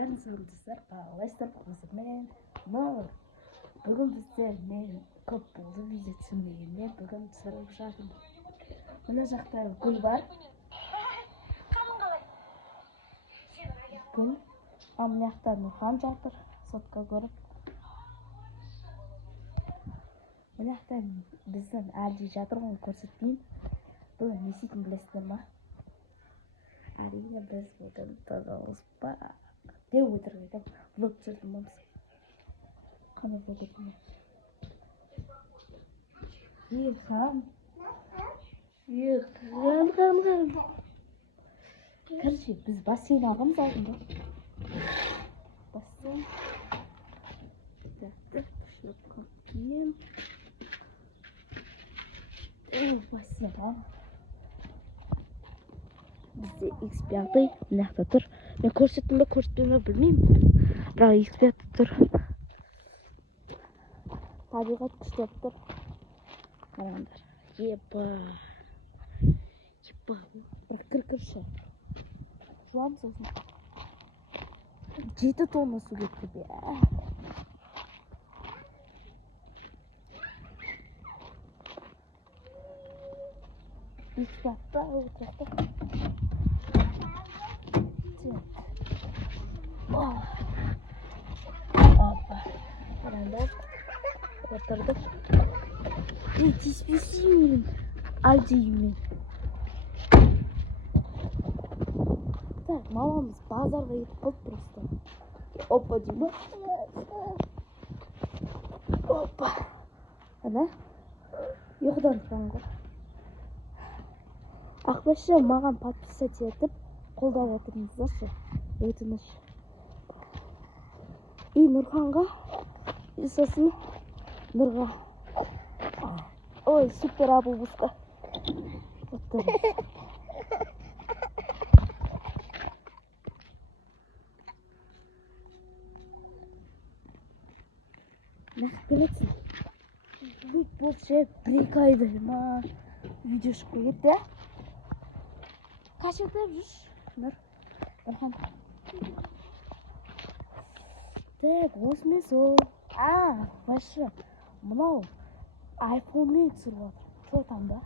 бәрін салымдысыздар, бағалайсыздар, қызымен. Бүгін бізде мен көп болды видео түсірмегенде, бүгін түсіріп жатырмын. Мына жақта гүл бар. Гүл. Мына жақта Нұрхан жатыр, сотқа көріп. Мына жақта біздің Әлди жатыр, оны көрсетпеймін. Бұл не істейтінін білесіздер ма? Әрине біз бүгін тығыз ба деп отырып влог түсірдім ба біз? Қандай влог етемін? Хан. Короче, біз бассейн алғамыз алдында. Бассейн. Так, шыққанмен. Бассейн ал. Бізде X5 мына жақта тұр. Мен көрсеттім бе, көрсетпеймін бе білмеймін. Бірақ X5 тұр. Табиғат күштеп тұр. Қараңдар. Епа. Бірақ кір-кірші. Жуам сосын. 7 тонна су кетті бе. X5-та отырақты. Қараңдар. Отырдық. Тиіспесеймін. Әлдеймен. Так, мамамыз базарға етіп қылып просто. Опа деймі. Опа. Ана. Ұйқыдан тұрған ғой. Ақбашы маған подписать етіп, қолдап отырыңыздаршы. Өтініш. И Нұрханға, сосын Нұрға. Ой, супер абылбысқа. Отырыңыз. Нәқіп келетсің? Бұл ше бір-екі айды ма видео шықпай кетті. Қашықтап жүрш, Нұрхан. Так, осымен сол. Башы, мынау iPhone-мен түсіріп отыр. Сол тамда.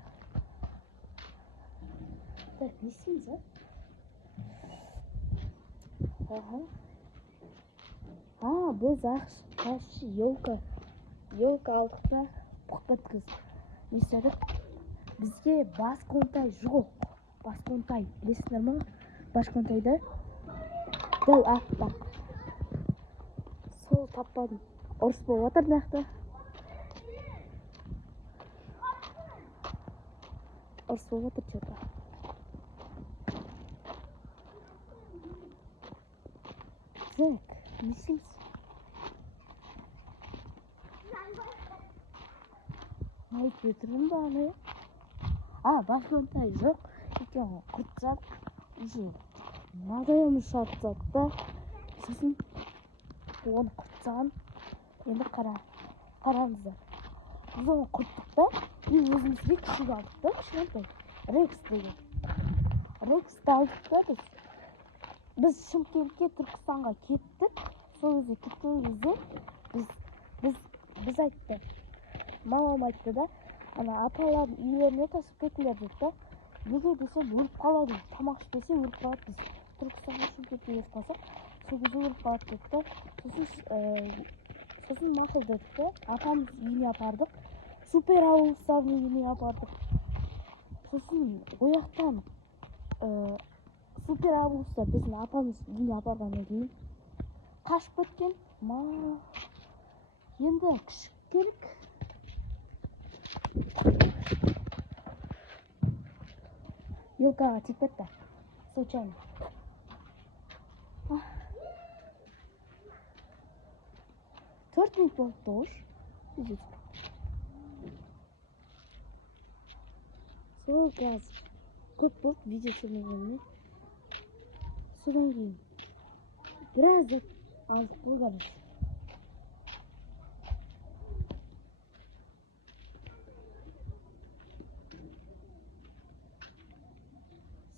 Так, не істейміз, біз ақшы елка алдық та бұққыткіз. Не істедік? Бізге басқонтай жоқ. Басқонтай, білесіңдер ма? Басқонтайда дәл аттақ. Сол таппадым. Ұрыс болып отыр нақты. Ұрыс болып отыр что-то. Так, не істейміз? Айтып өтірім ба аны? Басқонтай жоқ. Екен құртсақ. Мынадай шартсақ та. Сосын оны құртсаған. Енді қараңыздар. Біз оны құрттық та. Өзімізге күшік алдық та. Кішкентай. Рекс деген. Рексті алдық та біз Шымкентке, Түркістанға кеттік. Сол кезде кеткен кезде біз айтты. Мамам айтты да, апалардың үйлеріне тасып кетіңдер деді да. Неге десе өліп қалады. Тамақ ішпесе өліп қалады. Біз Түркістанға Шымкентке кетіп қалсақ, сол кезде өліп қалады деді да. Сосын мақұл дедік та. Апамыз үйіне апардық. Супер ауылыстардың үйіне апардық. Сосын ояқтан супер августта біздің апамыз үйіне апарғаннан кейін қашып кеткен. Енді күшік керек. Елкаға тиіп кетті. Случайно. Төрт минут болды ош. Сол қазір көп болды видео түсірмегеніне. Содан кейін біраз алдық қолдарыз.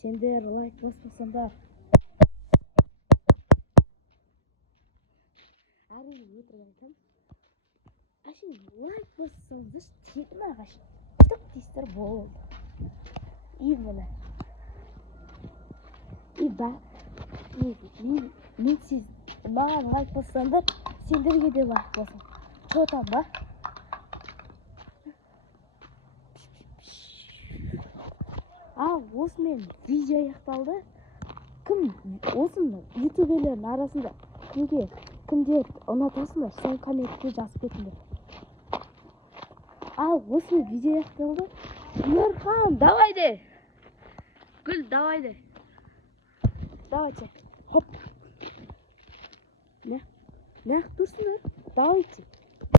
Сендер лайк баспасаңдар әрине өтірік айтамын. Әшейін лайк бассаңыздаршы, тегін ағаш. Тік дейсіздер болды. И міне. И мен сіз маған лайк бассаңдар, сендерге де лайк бассын. Жотам ба? Осымен видео аяқталды. Кім осыны ютуберлердің арасында кімдер ұнатасыңдар, соны комментке жазып кетіңдер. Осымен видео аяқталды. Нұрхан, давай де. Гүл, давай де. Давайте. Хоп. Не? Тұрсыңдар? Давайте.